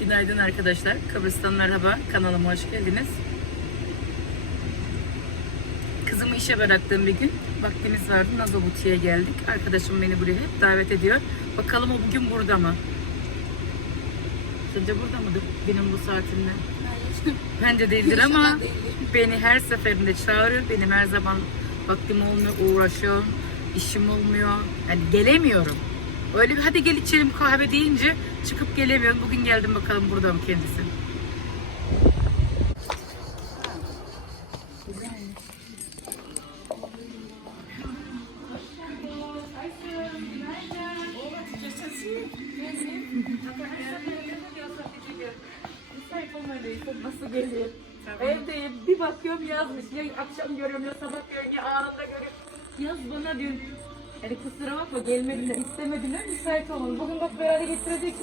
Günaydın arkadaşlar. Kıbrıs'tan merhaba. Kanalıma hoş geldiniz. Kızımı işe bıraktığım bir gün vaktimiz vardı. Nazo Buti'ye geldik. Arkadaşım beni buraya hep davet ediyor. Bakalım o bugün burada mı? Sence burada mıdır benim bu saatimde? Hayır. Bence değildir ama beni her seferinde çağırıyor. Benim her zaman vaktim olmuyor, uğraşıyorum. işim olmuyor. Yani gelemiyorum. Öyle bir hadi gel içelim kahve deyince çıkıp gelemiyorum. Bugün geldim bakalım burada mı kendisi. Gelmediler, istemediler, müsait olun. Bugün bak beraber getirecek.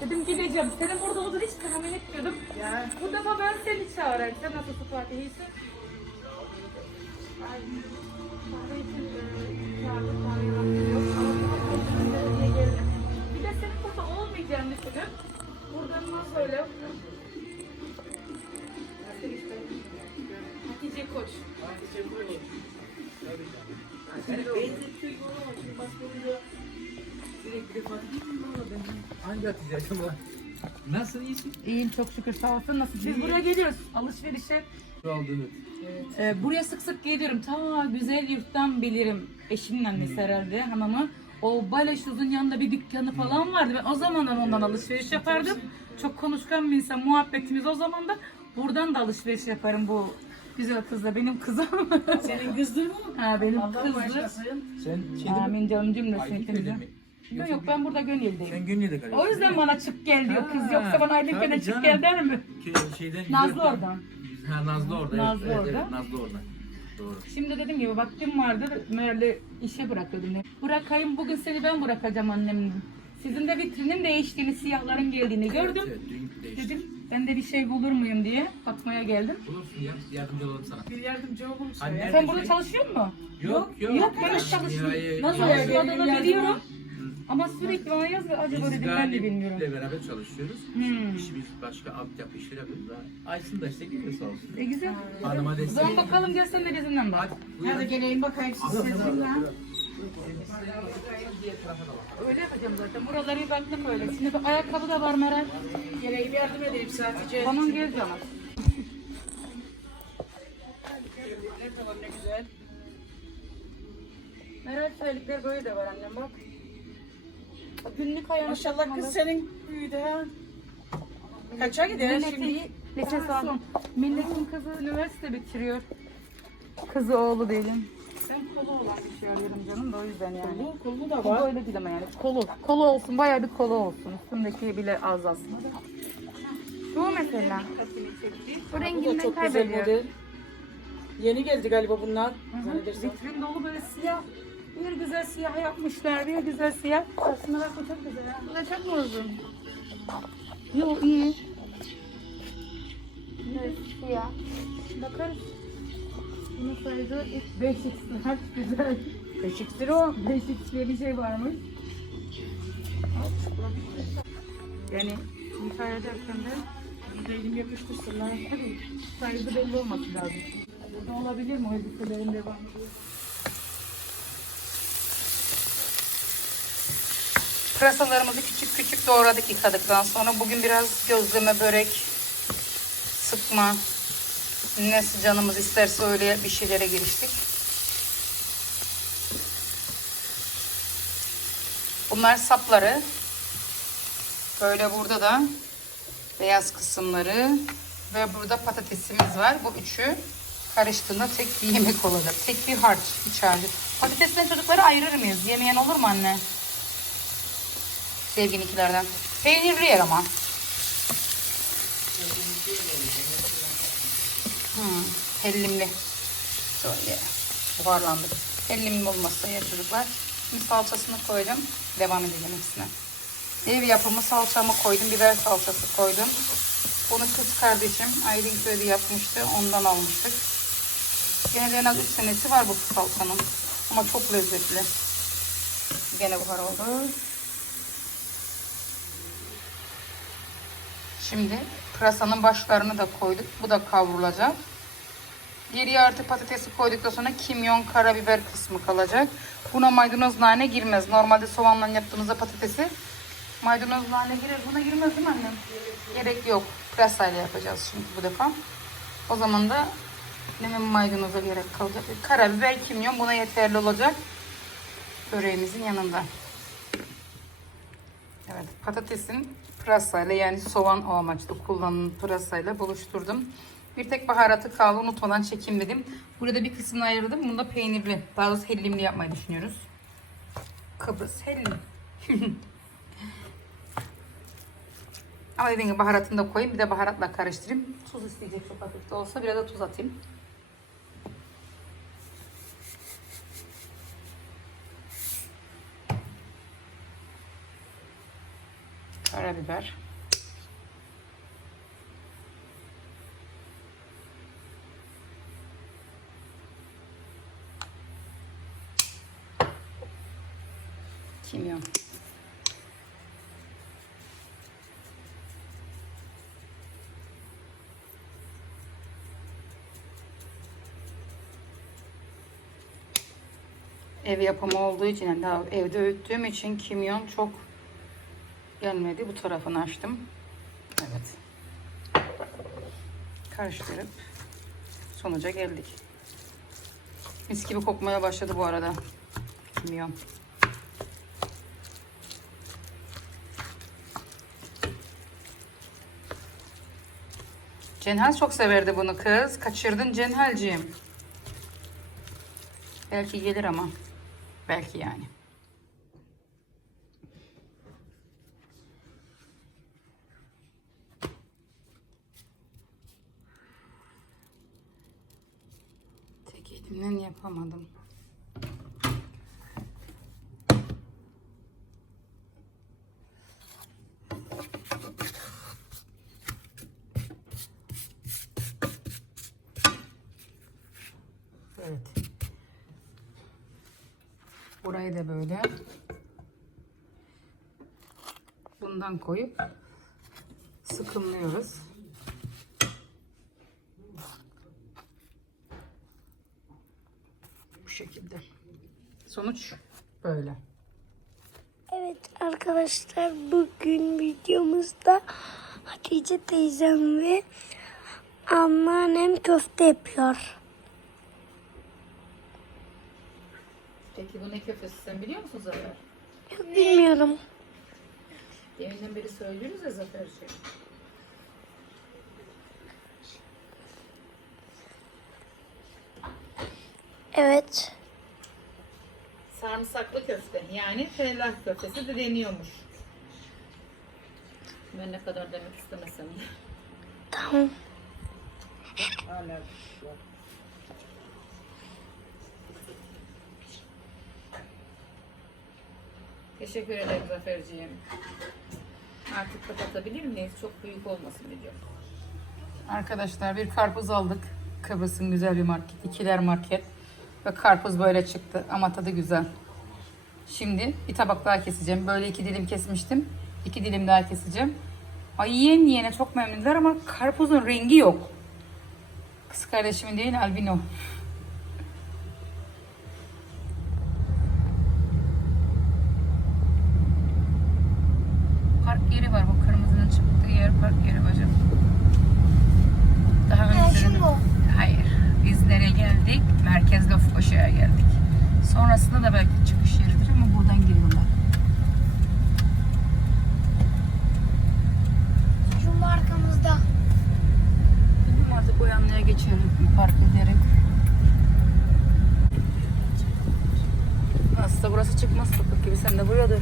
Dedim gideceğim. Senin burada olduğunu hiç tahmin etmiyordum. Ya. Bu defa ben seni çağırayım. Sen nasılsın Fatih? İyisin? Ay. Bir de senin burada olmayacağını düşünüp buradan nasıl öyle Hatice Koç. Hangi Hatice acaba? Nasıl iyisin? İyiyim çok şükür sağ olsun. Nasıl? Biz buraya geliyoruz alışverişe. Şu aldığını. Ee, buraya sık sık geliyorum. Ta güzel yurttan bilirim. Eşimin annesi herhalde hanımı. O Baleşuz'un yanında bir dükkanı falan vardı. Ben o zamandan ondan alışveriş yapardım. Çok konuşkan bir insan. Muhabbetimiz o zaman da buradan da alışveriş yaparım bu güzel kızla. Benim kızım. Senin kızdın mı? ha benim Allah kızım. başkasın. Sen şeyde mi? Amin canım Aynı cümlesini köyde mi? Yok yok ben burada Gönül'deyim. Sen Gönlü'de kalıyorsun. O yüzden bana çık gel diyor kız. Ha, Yoksa bana Aydın tabii Köy'den çık canım. gel der mi? Kö- Şeyden, Nazlı Yüzük'ten- oradan. Ha Nazlı orada. Nazlı evet, orada. Evet, Nazlı orada. Doğru. Şimdi dediğim gibi vaktim vardı. Meğerle işe bırakıyordum. Bırakayım bugün seni ben bırakacağım annem. Sizin de vitrinin değiştiğini, siyahların geldiğini gördüm. Evet, dün değişti. Dedim ben de bir şey bulur muyum diye bakmaya geldim. Bulursun ya, yardımcı olalım sana. Bir yardımcı olursa Anne- ya. Sen burada çalışıyor musun? Yok yok. Yok, ben hiç çalışmıyorum. Nasıl yaşadığını biliyorum. Ama sürekli bana yazıyor. Acaba Biz dedim ben de bilmiyorum. Galip'le beraber çalışıyoruz. Hmm. İşimiz başka altyapı işleri yapıyoruz. Aysun da işte geliyor sağ olsun. E güzel. Hanıma O destek. zaman bakalım gel sen de bizimle bak. Hadi geleyim bakayım siz sizin ya. Öyle yapacağım zaten. Buraları bir baktım böyle. Şimdi bir ayakkabı da var Meral. Geleyim yardım edeyim sadece. Tamam gel canım. Tamam ne güzel. Meral terlikler böyle de var annem bak. Günlük ayağını Maşallah kız senin büyüdü ha. Kaça gider şimdi? Nefes al. Milletin kızı üniversite bitiriyor. Kızı oğlu değilim. Kolu olan bir şey arıyorum canım da o yüzden yani. Kolu, kolu da Kolu var. öyle değil ama yani. Kolu. Kolu olsun bayağı bir kolu olsun. Üstümdeki bile az aslında. Bu mesela. Bu Bu da renginden çok güzel kaybediyor. model. Yeni geldi galiba bunlar. Zannedersem. Vitrin dolu böyle siyah. Bir güzel siyah yapmışlar, bir güzel siyah. Aslında bak bu çok güzel ha. Bu da çok mu uzun? Yok iyi. Evet, siyah. Bakarız. Bunun sayısı 5x güzel. 5x'tir o. 5x diye bir şey varmış. Yani müsaade edersen de Elim yapıştırsınlar. tabii saygı belli olması lazım. Burada olabilir mi o elbiselerin devamı? Pırasalarımızı küçük küçük doğradık yıkadıktan sonra. Bugün biraz gözleme, börek, sıkma, ne canımız isterse öyle bir şeylere giriştik. Bunlar sapları. Böyle burada da beyaz kısımları ve burada patatesimiz var. Bu üçü karıştığında tek bir yemek olacak. Tek bir harç iç harcı. Patatesten çocukları ayırır mıyız? Yemeyen olur mu anne? Sevginikilerden. Peynirli yer ama. Hmm, hellimli. Şöyle buharlandı. Hellimli olmazsa ya çocuklar. Şimdi salçasını koydum. Devam edelim hepsine. Ev yapımı salçamı koydum. Biber salçası koydum. Bunu kız kardeşim Aydın Köy'de yapmıştı. Ondan almıştık. Gene de en az 3 senesi var bu salçanın. Ama çok lezzetli. Gene buhar oldu. Şimdi pırasanın başlarını da koyduk. Bu da kavrulacak. Geriye artı patatesi koyduktan sonra kimyon, karabiber kısmı kalacak. Buna maydanoz nane girmez. Normalde soğanla yaptığımızda patatesi maydanoz nane girer. Buna girmez değil mi annem? Gerek yok. Pırasayla yapacağız şimdi bu defa. O zaman da hemen maydanoza gerek kalacak. Karabiber, kimyon buna yeterli olacak. Böreğimizin yanında. Evet patatesin pırasayla yani soğan o amaçlı kullanılan pırasayla buluşturdum. Bir tek baharatı kaldı unutmadan çekeyim dedim. Burada bir kısmını ayırdım. Bunu da peynirli. Daha doğrusu hellimli yapmayı düşünüyoruz. Kıbrıs hellim. Ama dediğim gibi baharatını da koyayım. Bir de baharatla karıştırayım. Tuz isteyecek çok hafif de olsa. Biraz da tuz atayım. Karabiber. Kimyon. Ev yapımı olduğu için yani daha evde öğüttüğüm için kimyon çok gelmedi. Bu tarafını açtım. Evet. Karıştırıp sonuca geldik. Mis gibi kokmaya başladı bu arada. Kimyon. Cenhal çok severdi bunu kız. Kaçırdın Cenhalciğim. Belki gelir ama. Belki yani. Tek elimden yapamadım. Evet. Burayı da böyle bundan koyup sıkımlıyoruz. Bu şekilde. Sonuç böyle. Evet arkadaşlar bugün videomuzda Hatice teyzem ve anneannem köfte yapıyor. Peki bu ne köftesi sen biliyor musun Zafer? Bilmiyorum. Deminden beri söylüyoruz ya Zafer'ciğim. Evet. Sarımsaklı köfte yani fellah köftesi de deniyormuş. Ben ne kadar demek istemesem de. Tamam. Hala Teşekkür ederim Zaferciğim. Artık kapatabilir miyiz? Çok büyük olmasın video. Arkadaşlar bir karpuz aldık. Kıbrıs'ın güzel bir market. İkiler market. Ve karpuz böyle çıktı. Ama tadı güzel. Şimdi bir tabak daha keseceğim. Böyle iki dilim kesmiştim. İki dilim daha keseceğim. Ay yiyen yiyene çok memnunlar ama karpuzun rengi yok. Kız kardeşimin değil albino. Yeri var. Bu kırmızının çıktığı yer park yeri bacım. Daha önce? Hayır. Biz nereye geldik? Merkez Lofbaşı'ya geldik. Sonrasında da belki çıkış yeridir ama buradan giriyorlar. Şu arkamızda. Bilmiyorum artık o yanlıya geçelim. Park ederim. Aslında burası çıkmaz sokak gibi. Sen de buraya dur.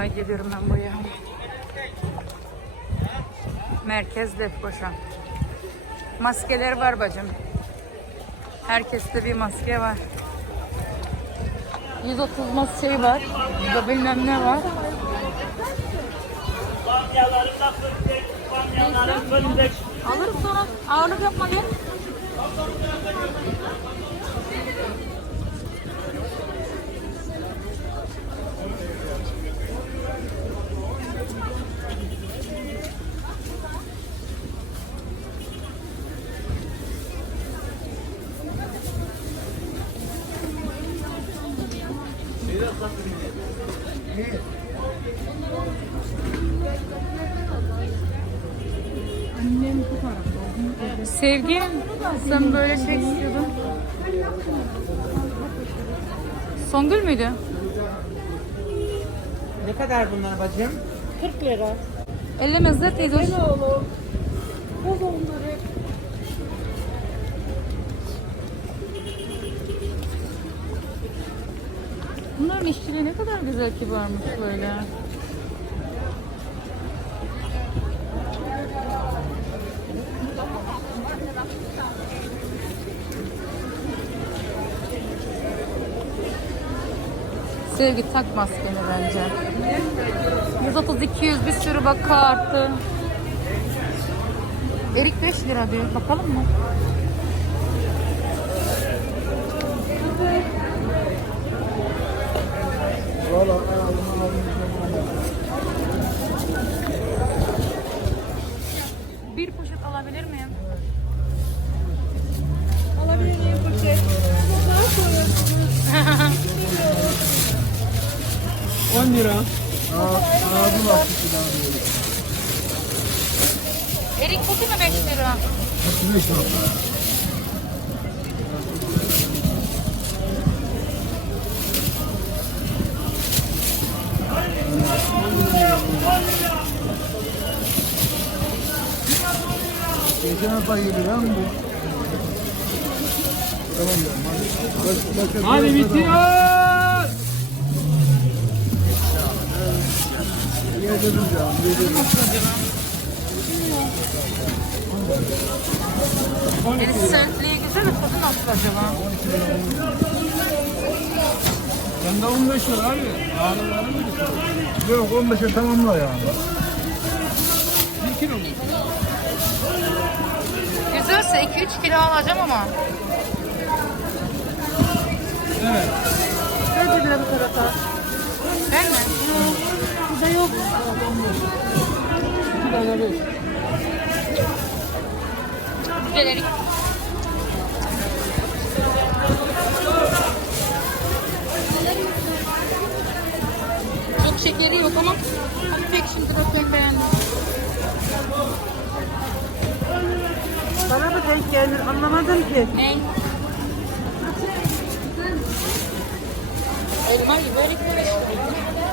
Defa geliyorum ben buraya. Merkez Lefkoşa. Maskeler var bacım. Herkeste bir maske var. 130 mas şey var. Burada bilmem ne var. Alırız sonra. Ağırlık yapma gel. Sevgi, sen böyle şey istiyordun. Songül müydü? Ne kadar bunlar bacım? 40 lira. Ellemezler teyze. hoş. oğlum. Boz onları. Bunların işçiliği ne kadar güzel kibarmış böyle. Sevgi tak maskeni bence. 130 200 bir sürü bak kartı. Erik 5 lira diyor. Bakalım mı? 10 lira. Erik kutu mu 5 lira? Geçen bayılır lan bu. Tamam ya. Hadi bitiyor. Yani sertliği güzel de tadı nasıl acaba? Sen de 15 lira abi. Ağrı var mı? Yok 15'e tamamla yani. 1 kilo mu? Güzelse 2-3 kilo alacağım ama. Evet. Hadi bir tarafa. Ben mi? Burada yok. 2 tane 5. Güzel erik. Çok şekeri yok ama ama pek şimdi ben beğendim. Bana mı denk gelir anlamadım ki. Ne? Elma gibi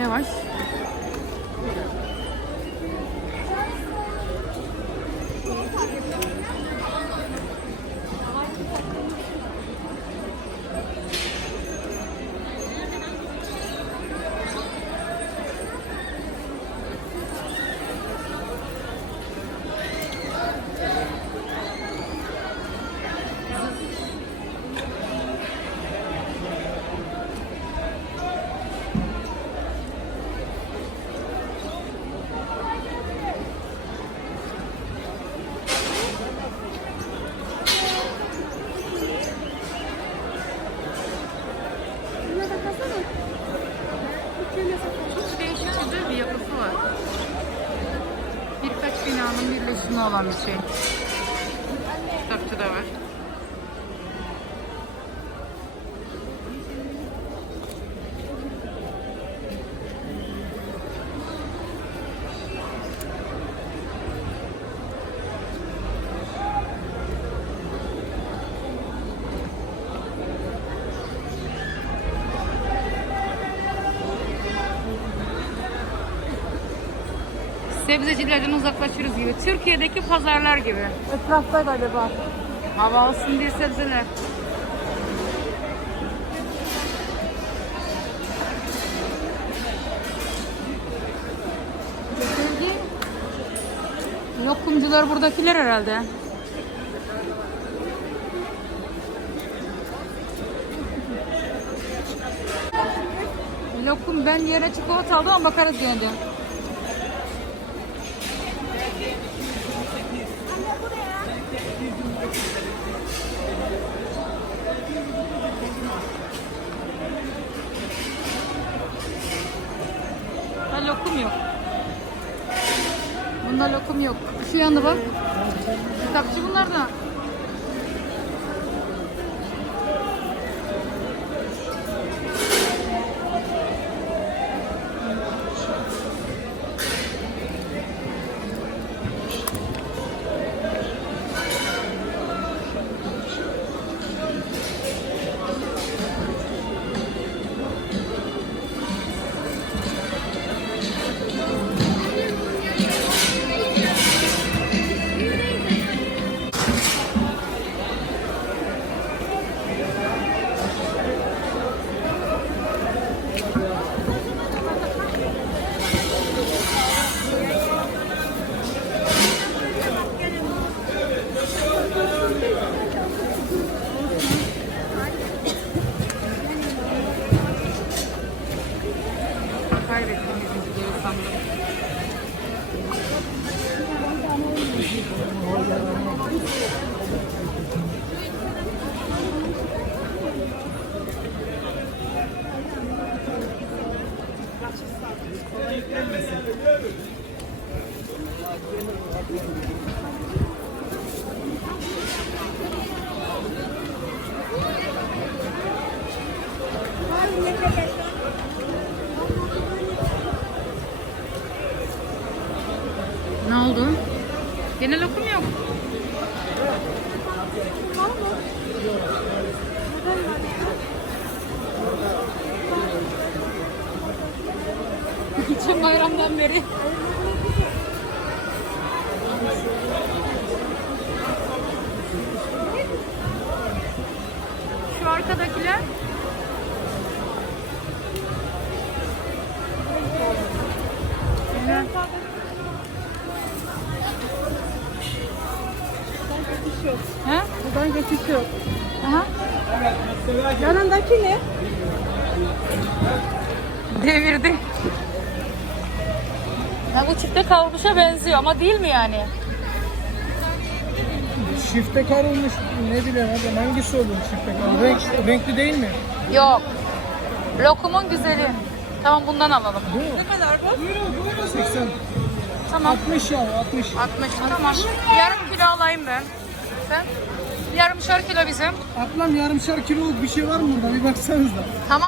Yavaş. Değişik güzel bir yapısı var. Birkaç binanın birleşimi olan bir şey. Sebzecilerden uzaklaşıyoruz gibi. Türkiye'deki pazarlar gibi. Etrafta galiba. Hava alsın diye sebzeler. Lokumcular buradakiler herhalde. Lokum ben yere çikolata aldım ama bakarız gene lokum yok. Bunda lokum yok. Şu yanına bak. Kitapçı bunlar da. Thank you. Gene lokum yok. Geçen bayramdan beri. Şu arkadakiler Geçiş yok. Aha. Yanındaki ne? Devirdi. Ya bu çifte kavrulmuşa benziyor ama değil mi yani? Çifte karılmış ne bileyim adam hangisi olur çifte karılmış? Renk, renkli değil mi? Yok. Lokumun güzeli. Tamam bundan alalım. Ne kadar bu? 80. Tamam. 60 ya 60. 60 tamam. Yarım kilo alayım ben. Sen? Yarımşar kilo bizim. Ablam yarımşar kiloluk bir şey var mı burada bir baksanıza. Tamam.